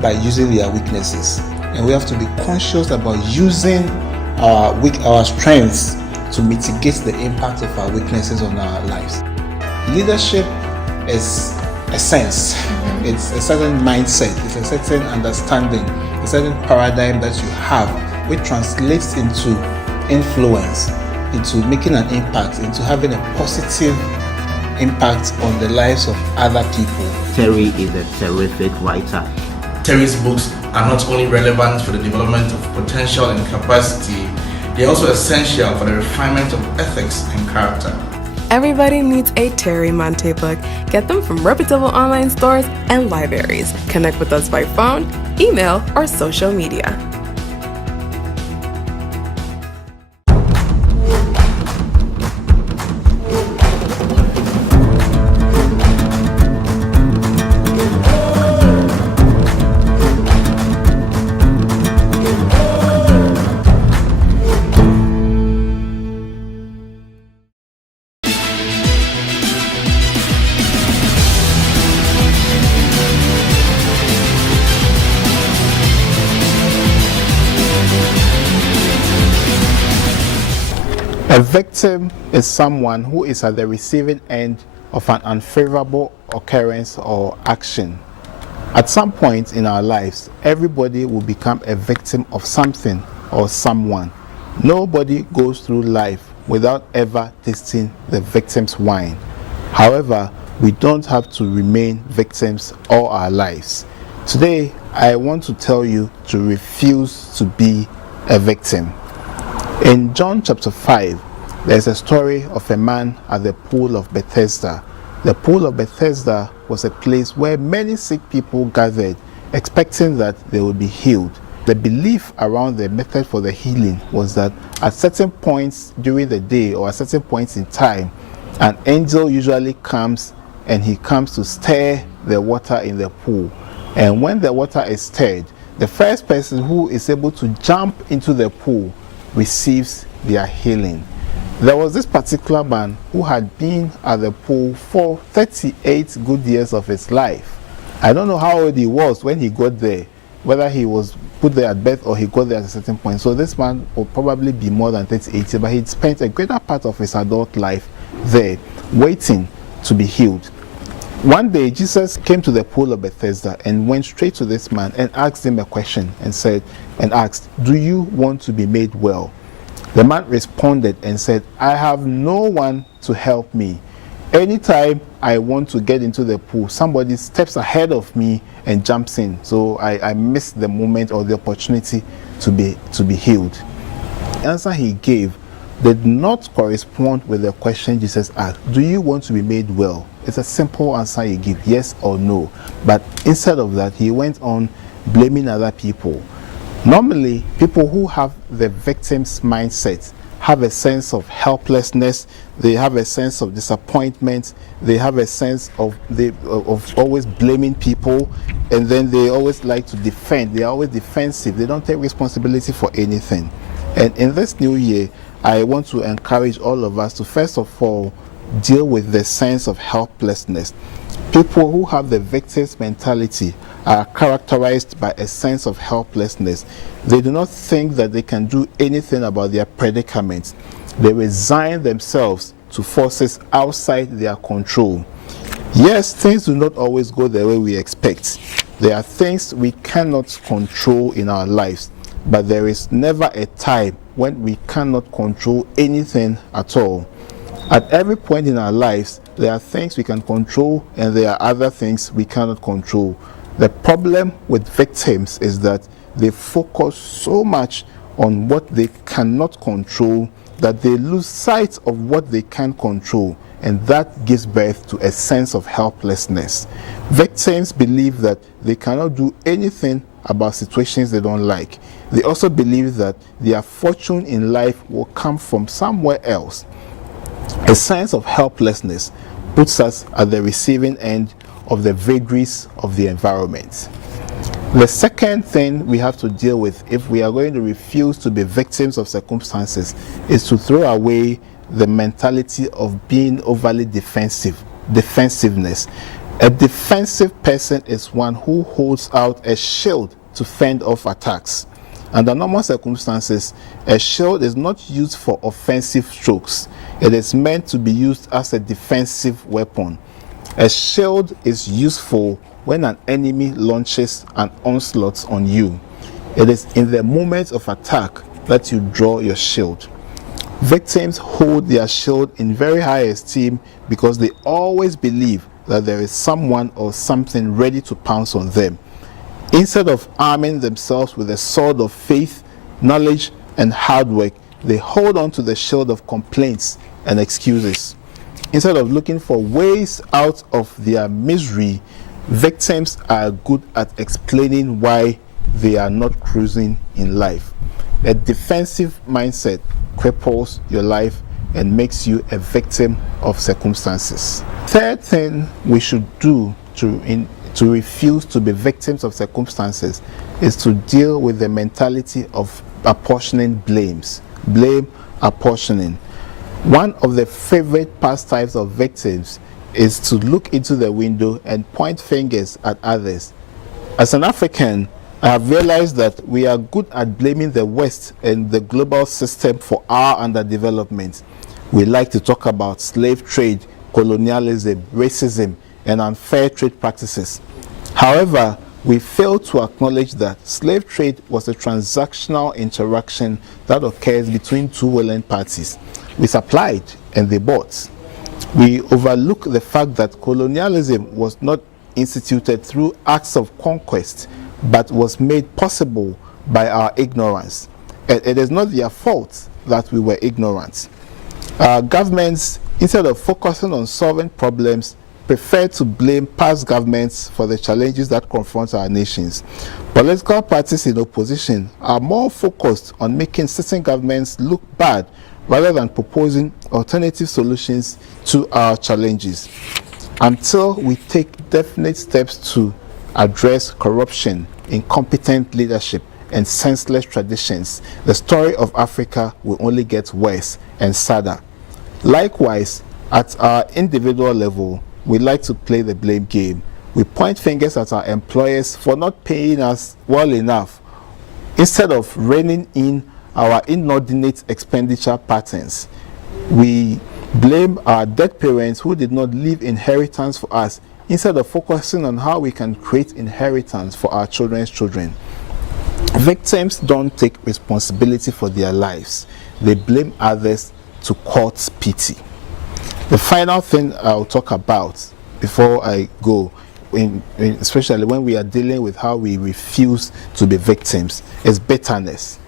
by using their weaknesses. And we have to be conscious about using our strengths to mitigate the impact of our weaknesses on our lives. Leadership is a sense, it's a certain mindset, it's a certain understanding, a certain paradigm that you have, which translates into influence, into making an impact, into having a positive impact on the lives of other people. Terry is a terrific writer. Terry's books are not only relevant for the development of potential and capacity, they are also essential for the refinement of ethics and character. Everybody needs a Terry Mante book. Get them from reputable online stores and libraries. Connect with us by phone, email, or social media. A victim is someone who is at the receiving end of an unfavorable occurrence or action. At some point in our lives, everybody will become a victim of something or someone. Nobody goes through life without ever tasting the victim's wine. However, we don't have to remain victims all our lives. Today, I want to tell you to refuse to be a victim. In John chapter 5, there's a story of a man at the pool of Bethesda. The pool of Bethesda was a place where many sick people gathered, expecting that they would be healed. The belief around the method for the healing was that at certain points during the day or at certain points in time, an angel usually comes and he comes to stir the water in the pool. And when the water is stirred, the first person who is able to jump into the pool receives their healing. There was this particular man who had been at the pool for 38 good years of his life. I don't know how old he was when he got there, whether he was put there at birth or he got there at a certain point. So this man will probably be more than 38, but he'd spent a greater part of his adult life there, waiting to be healed. One day, Jesus came to the pool of Bethesda and went straight to this man and asked him a question and asked, "Do you want to be made well?" The man responded and said, "I have no one to help me. Anytime I want to get into the pool, somebody steps ahead of me and jumps in. So I miss the moment or the opportunity to be healed." The answer he gave did not correspond with the question Jesus asked. Do you want to be made well? It's a simple answer you give, yes or no. But instead of that, he went on blaming other people. Normally, people who have the victim's mindset have a sense of helplessness, they have a sense of disappointment, they have a sense of always blaming people, and then they always like to defend. They are always defensive. They don't take responsibility for anything. And in this new year, I want to encourage all of us to first of all deal with the sense of helplessness. People who have the victim's mentality are characterized by a sense of helplessness. They do not think that they can do anything about their predicament. They resign themselves to forces outside their control. Yes, things do not always go the way we expect. There are things we cannot control in our lives, but there is never a time when we cannot control anything at all. At every point in our lives, there are things we can control and there are other things we cannot control. The problem with victims is that they focus so much on what they cannot control that they lose sight of what they can control, and that gives birth to a sense of helplessness. Victims believe that they cannot do anything about situations they don't like. They also believe that their fortune in life will come from somewhere else. A sense of helplessness puts us at the receiving end of the vagaries of the environment. The second thing we have to deal with if we are going to refuse to be victims of circumstances is to throw away the mentality of being overly defensiveness. A defensive person is one who holds out a shield to fend off attacks. Under normal circumstances, a shield is not used for offensive strokes. It is meant to be used as a defensive weapon. A shield is useful when an enemy launches an onslaught on you. It is in the moment of attack that you draw your shield. Victims hold their shield in very high esteem because they always believe that there is someone or something ready to pounce on them. Instead of arming themselves with a sword of faith, knowledge, and hard work, they hold on to the shield of complaints and excuses. Instead of looking for ways out of their misery, victims are good at explaining why they are not cruising in life. A defensive mindset cripples your life and makes you a victim of circumstances. Third thing we should do to refuse to be victims of circumstances is to deal with the mentality of apportioning blames. Blame apportioning. One of the favorite pastimes of victims is to look into the window and point fingers at others. As an African, I have realized that we are good at blaming the West and the global system for our underdevelopment. We like to talk about slave trade, colonialism, racism, and unfair trade practices. However, we fail to acknowledge that slave trade was a transactional interaction that occurs between two willing parties. We supplied and they bought. We overlook the fact that colonialism was not instituted through acts of conquest, but was made possible by our ignorance. It is not their fault that we were ignorant. Our governments, instead of focusing on solving problems, prefer to blame past governments for the challenges that confront our nations. Political parties in opposition are more focused on making certain governments look bad rather than proposing alternative solutions to our challenges. Until we take definite steps to address corruption, incompetent leadership, and senseless traditions, the story of Africa will only get worse and sadder. Likewise, at our individual level, we like to play the blame game. We point fingers at our employers for not paying us well enough, instead of reining in our inordinate expenditure patterns. We blame our dead parents who did not leave inheritance for us, instead of focusing on how we can create inheritance for our children's children. Victims don't take responsibility for their lives. They blame others to court pity. The final thing I'll talk about before I go, especially when we are dealing with how we refuse to be victims, is bitterness.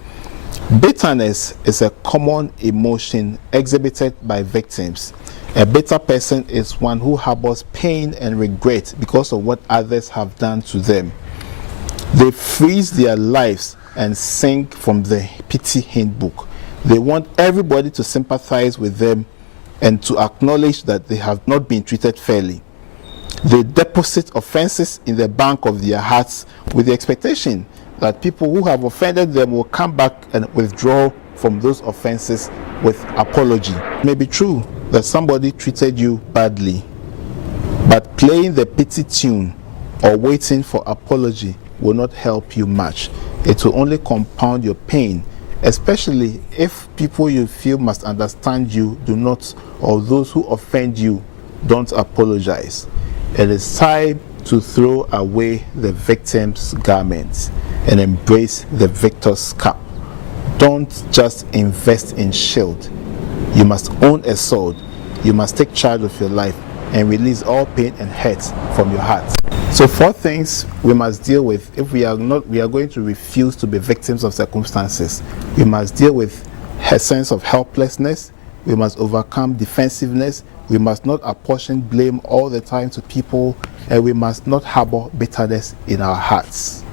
Bitterness is a common emotion exhibited by victims. A bitter person is one who harbors pain and regret because of what others have done to them. They freeze their lives and sing from the pity handbook. They want everybody to sympathize with them and to acknowledge that they have not been treated fairly. They deposit offenses in the bank of their hearts with the expectation that people who have offended them will come back and withdraw from those offenses with apology. It may be true that somebody treated you badly, but playing the pity tune or waiting for apology will not help you much. It will only compound your pain, especially if people you feel must understand you do not, or those who offend you don't apologize. It is time to throw away the victim's garments and embrace the victor's cap. Don't just invest in shield. You must own a sword. You must take charge of your life and release all pain and hurt from your heart. So 4 things we must deal with if we are going to refuse to be victims of circumstances. We must deal with a sense of helplessness. We must overcome defensiveness. We must not apportion blame all the time to people, and we must not harbor bitterness in our hearts.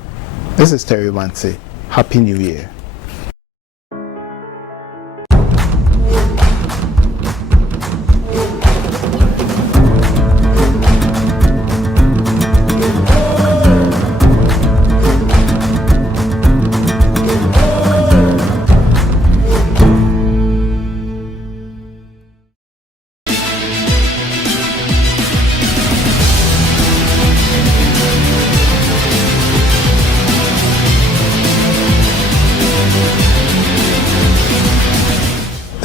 This is Terry Mante. Happy New Year.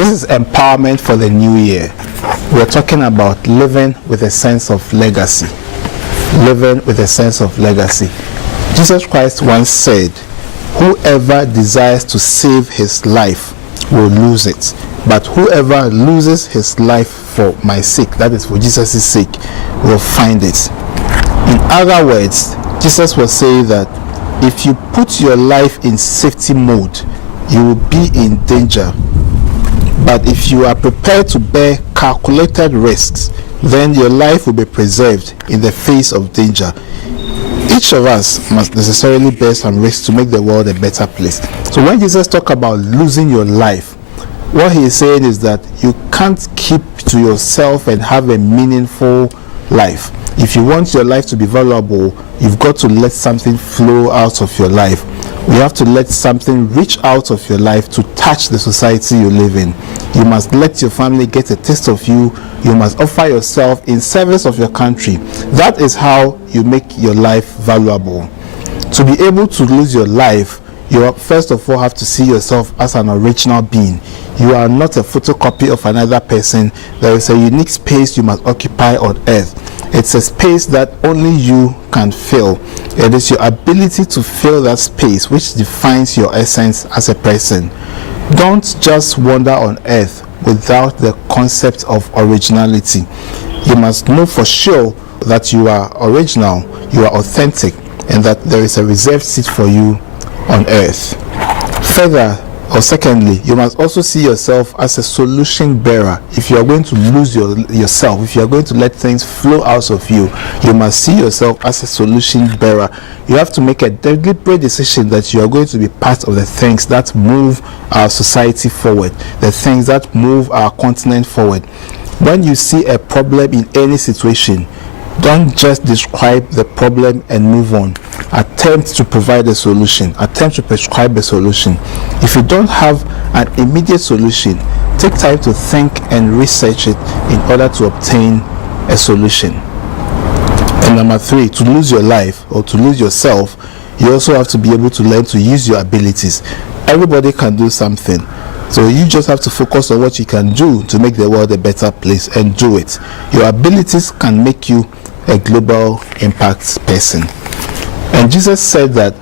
This is empowerment for the new year. We're talking about living with a sense of legacy. Living with a sense of legacy. Jesus Christ once said, "Whoever desires to save his life will lose it. But whoever loses his life for my sake," that is for Jesus' sake, "will find it." In other words, Jesus was saying that if you put your life in safety mode, you will be in danger. But if you are prepared to bear calculated risks, then your life will be preserved in the face of danger. Each of us must necessarily bear some risks to make the world a better place. So when Jesus talks about losing your life, what he is saying is that you can't keep to yourself and have a meaningful life. If you want your life to be valuable, you've got to let something flow out of your life. You have to let something reach out of your life to touch the society you live in. You must let your family get a taste of you. You must offer yourself in service of your country. That is how you make your life valuable. To be able to lose your life, you first of all have to see yourself as an original being. You are not a photocopy of another person. There is a unique space you must occupy on earth. It's a space that only you can fill. It is your ability to fill that space which defines your essence as a person. Don't just wander on earth without the concept of originality. You must know for sure that you are original, you are authentic, and that there is a reserved seat for you on earth. Further, or secondly, you must also see yourself as a solution bearer. If you are going to lose yourself, if you are going to let things flow out of you, you must see yourself as a solution bearer. You have to make a deliberate decision that you are going to be part of the things that move our society forward, the things that move our continent forward. When you see a problem in any situation, don't just describe the problem and move on. Attempt to provide a solution. Attempt to prescribe a solution. If you don't have an immediate solution, take time to think and research it in order to obtain a solution. And number 3, to lose your life or to lose yourself, you also have to be able to learn to use your abilities. Everybody can do something. So you just have to focus on what you can do to make the world a better place and do it. Your abilities can make you a global impact person. And Jesus said that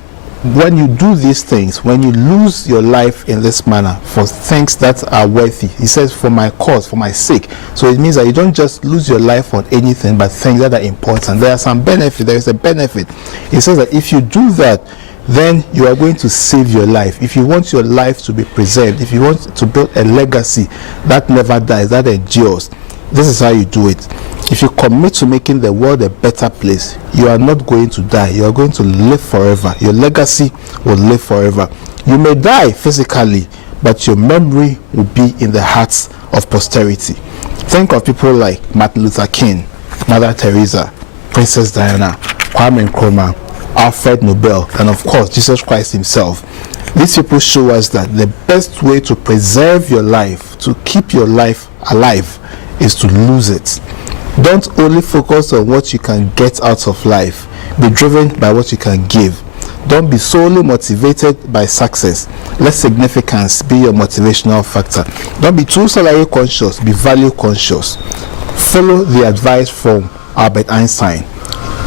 when you do these things, when you lose your life in this manner for things that are worthy, he says, for my cause, for my sake. So it means that you don't just lose your life on anything, but things that are important. There are some benefit. There is a benefit. He says that if you do that, then you are going to save your life. If you want your life to be preserved, if you want to build a legacy that never dies, that endures, this is how you do it. If you commit to making the world a better place, you are not going to die. You are going to live forever. Your legacy will live forever. You may die physically, but your memory will be in the hearts of posterity. Think of people like Martin Luther King, Mother Teresa, Princess Diana, Kwame Nkrumah, Alfred Nobel, and of course Jesus Christ himself. These people show us that the best way to preserve your life, to keep your life alive, is to lose it. Don't only focus on what you can get out of life. Be driven by what you can give. Don't be solely motivated by success. Let significance be your motivational factor. Don't be too salary conscious, be value conscious. Follow the advice from Albert Einstein.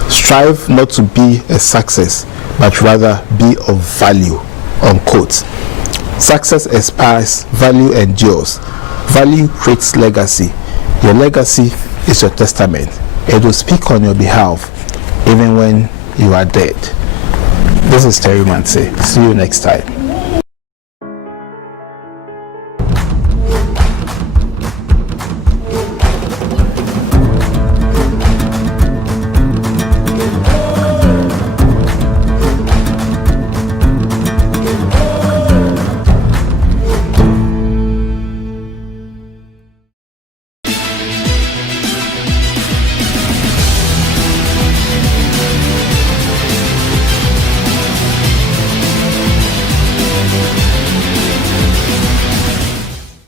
Strive not to be a success, but rather be of value. Unquote. Success expires, value endures. Value creates legacy. Your legacy is your testament. It will speak on your behalf even when you are dead. This is Terry Mante. See you next time.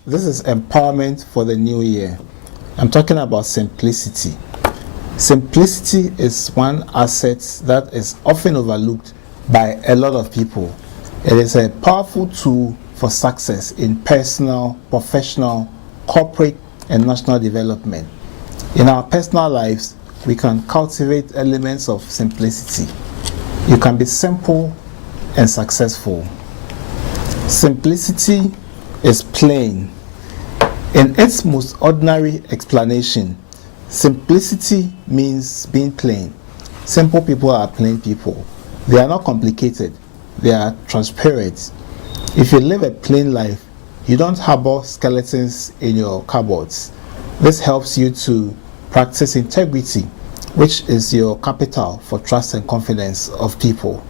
This is empowerment for the new year. I'm talking about simplicity. Simplicity is one asset that is often overlooked by a lot of people. It is a powerful tool for success in personal, professional, corporate, and national development. In our personal lives, we can cultivate elements of simplicity. You can be simple and successful. Simplicity is plain. In its most ordinary explanation, simplicity means being plain. Simple people are plain people. They are not complicated. They are transparent. If you live a plain life, you don't harbor skeletons in your cupboards. This helps you to practice integrity, which is your capital for trust and confidence of people.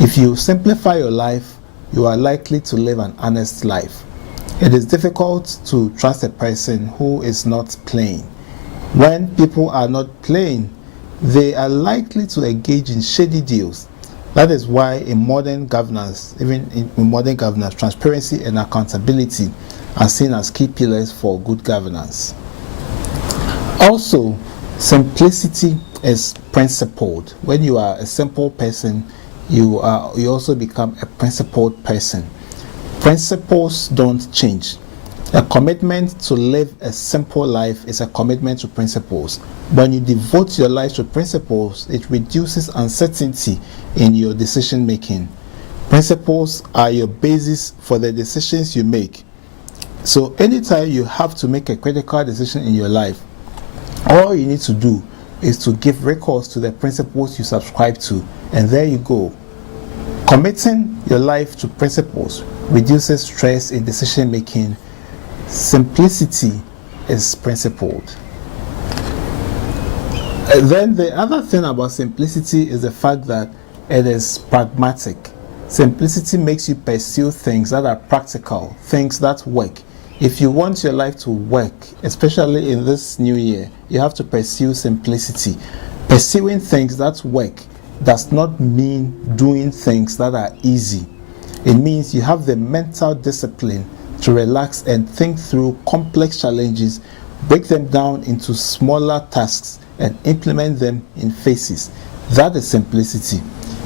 If you simplify your life, you are likely to live an honest life. It is difficult to trust a person who is not plain. When people are not plain, they are likely to engage in shady deals. That is why in modern governance, transparency and accountability are seen as key pillars for good governance. Also, simplicity is principled. When you are a simple person, you also become a principled person. Principles don't change. A commitment to live a simple life is a commitment to principles. When you devote your life to principles, it reduces uncertainty in your decision making. Principles are your basis for the decisions you make. So anytime you have to make a critical decision in your life, all you need to do is to give recourse to the principles you subscribe to, and there you go. Committing your life to principles reduces stress in decision making. Simplicity is principled. Then the other thing about simplicity is the fact that it is pragmatic. Simplicity makes you pursue things that are practical, things that work. If you want your life to work, especially in this new year, you have to pursue simplicity. Pursuing things that work does not mean doing things that are easy. It means you have the mental discipline to relax and think through complex challenges, break them down into smaller tasks, and implement them in phases. That is simplicity.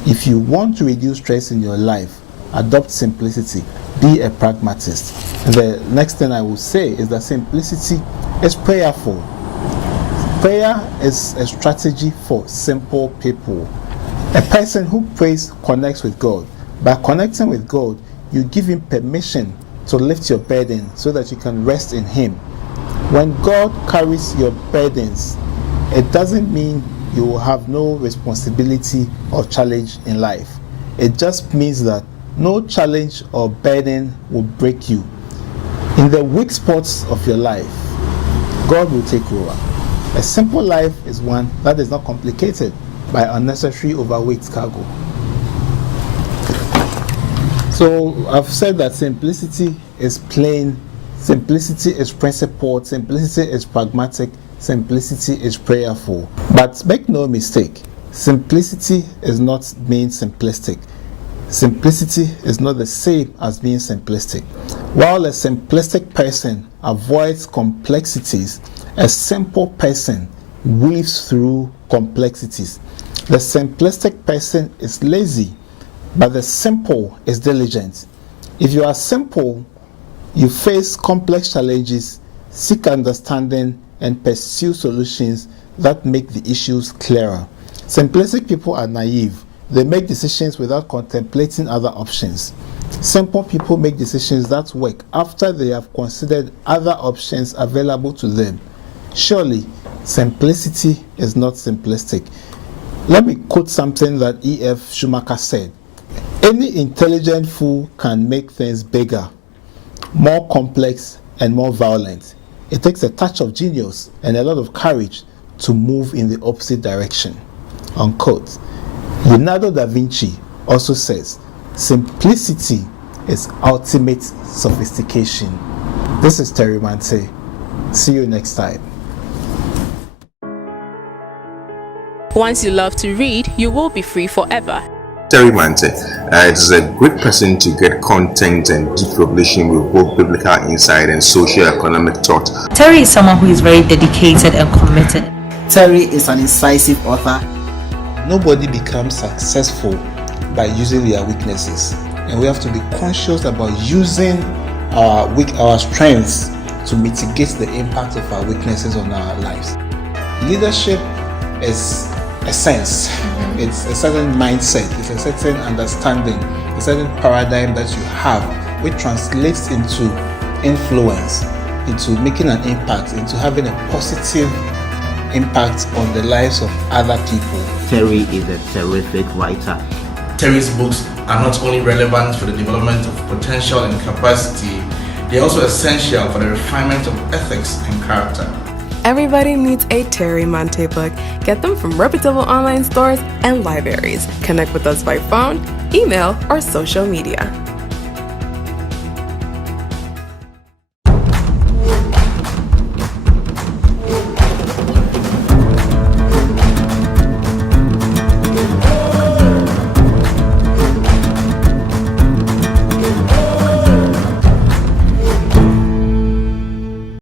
If you want to reduce stress in your life, adopt simplicity. Be a pragmatist. And the next thing I will say is that simplicity is prayerful. Prayer is a strategy for simple people. A person who prays connects with God. By connecting with God, you give him permission to lift your burden so that you can rest in him. When God carries your burdens, it doesn't mean you will have no responsibility or challenge in life. It just means that no challenge or burden will break you. In the weak spots of your life, God will take over. A simple life is one that is not complicated by unnecessary overweight cargo. So I've said that simplicity is plain, simplicity is principled, simplicity is pragmatic, simplicity is prayerful. But make no mistake, simplicity is not being simplistic. Simplicity is not the same as being simplistic. While a simplistic person avoids complexities, a simple person weaves through complexities. The simplistic person is lazy, but the simple is diligent. If you are simple, you face complex challenges, seek understanding, and pursue solutions that make the issues clearer. Simplistic people are naive. They make decisions without contemplating other options. Simple people make decisions that work after they have considered other options available to them. Surely, simplicity is not simplistic. Let me quote something that E.F. Schumacher said. Any intelligent fool can make things bigger, more complex, and more violent. It takes a touch of genius and a lot of courage to move in the opposite direction. Unquote. Leonardo da Vinci also says, simplicity is ultimate sophistication. This is Terry Mante. See you next time. Once you love to read, you will be free forever. Terry Mante is a great person to get content and deep revelation with both biblical insight and socio-economic thought. Terry is someone who is very dedicated and committed. Terry is an incisive author. Nobody becomes successful by using their weaknesses. and we have to be conscious about using our strengths to mitigate the impact of our weaknesses on our lives. Leadership is a sense, it's a certain mindset, it's a certain understanding, a certain paradigm that you have, which translates into influence, into making an impact, into having a positive impact on the lives of other people. Terry is a terrific writer. Terry's books are not only relevant for the development of potential and capacity, they are also essential for the refinement of ethics and character. Everybody needs a Terry Mante book. Get them from reputable online stores and libraries. Connect with us by phone, email, or social media.